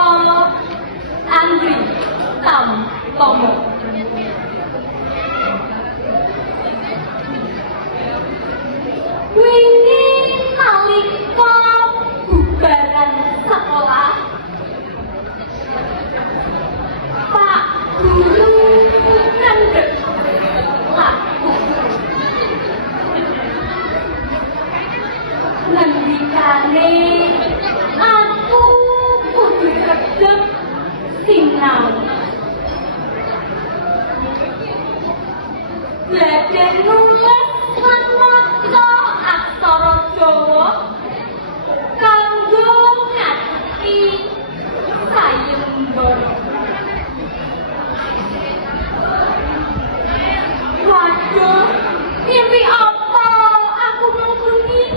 saka Andri Tamtomo. Wingi nalika bubaran sekolah, Pak Guru ngendhek laku. Ngendikane aku kudu kedep sinau. Belajar nulis lan maca aksara Jawa kanggo ngati sayembara. Waduh, mimpi apa aku nungguin?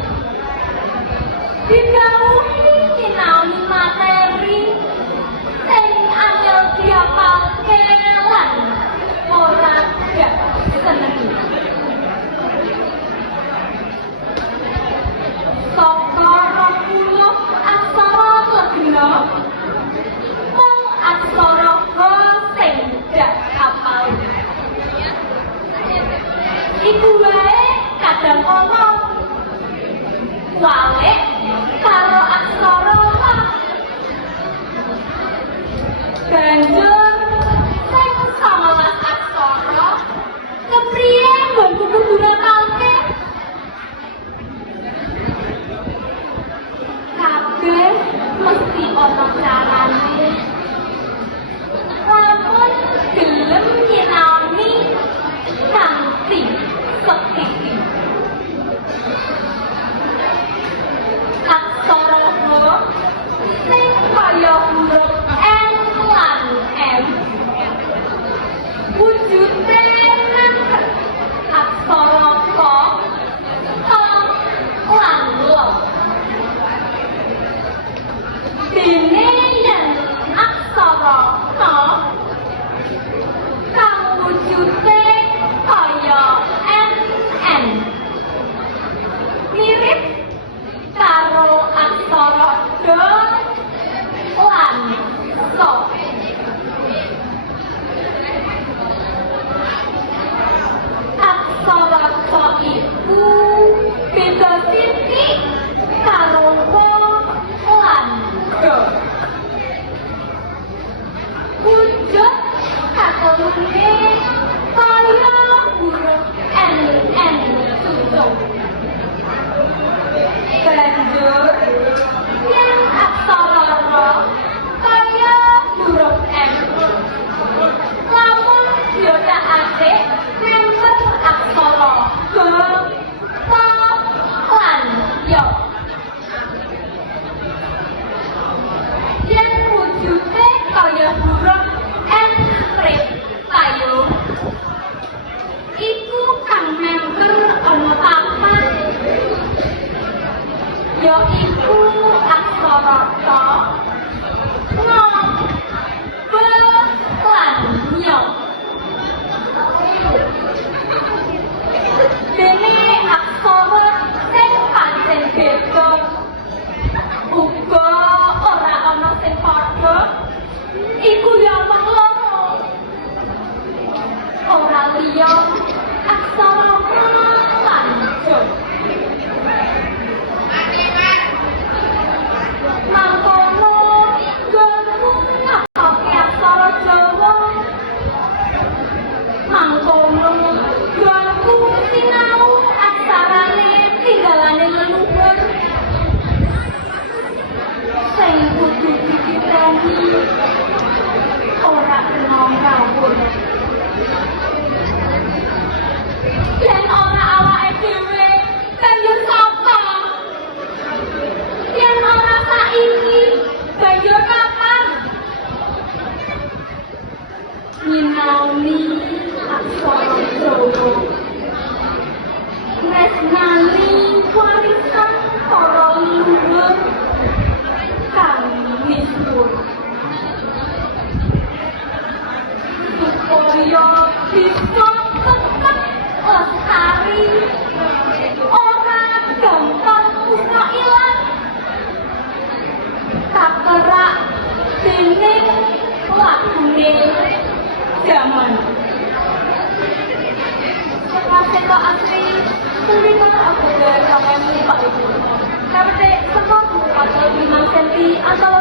Didhawuhi nyinaoni materi sing angel diapalke lan ora gak seneng. Saka 20 aksara legena mung aksara H sing gak apal. Iku wae kadang ana wale karo aksara H. Banjur sing 19 aksara kepriye nggonku kudu ngapalke? Kabeh mesti ana carane. Lamun gelem nyinaoni kanthi setiti. Aksara H sing kaya huruf N lan M wujude nangkep aksara K, K lan L. Dene yen aksara K kang wujude kaya NN mirip karo aksara D lan So. Aksara K iku beda titik karo W lan D. Wujud kakelune kaya huruf NN susun. Banjur yen aksara R kaya huruf M, lamun diodakake nempel aksara G, K lan Y. Yen wujude kaya huruf N strip payung, iku kang nempel ana papan, yaiku aksara K, Ng, B lan Y. Dene aksara sing pancen beda uga ora ana sing padha, iku ya mung loro. Ora liya aksara K lan J. Mangkono nggonku ngapalke aksara Jawa. Mangkono nggonku sinau aksarane tinggalane leluhur. Sing kudu dititeni ora kena ngawur. ning lagune jaman. Seka asli terima aku dari sampai Pak Ibu. Tapi sekaku atau 5 cm atau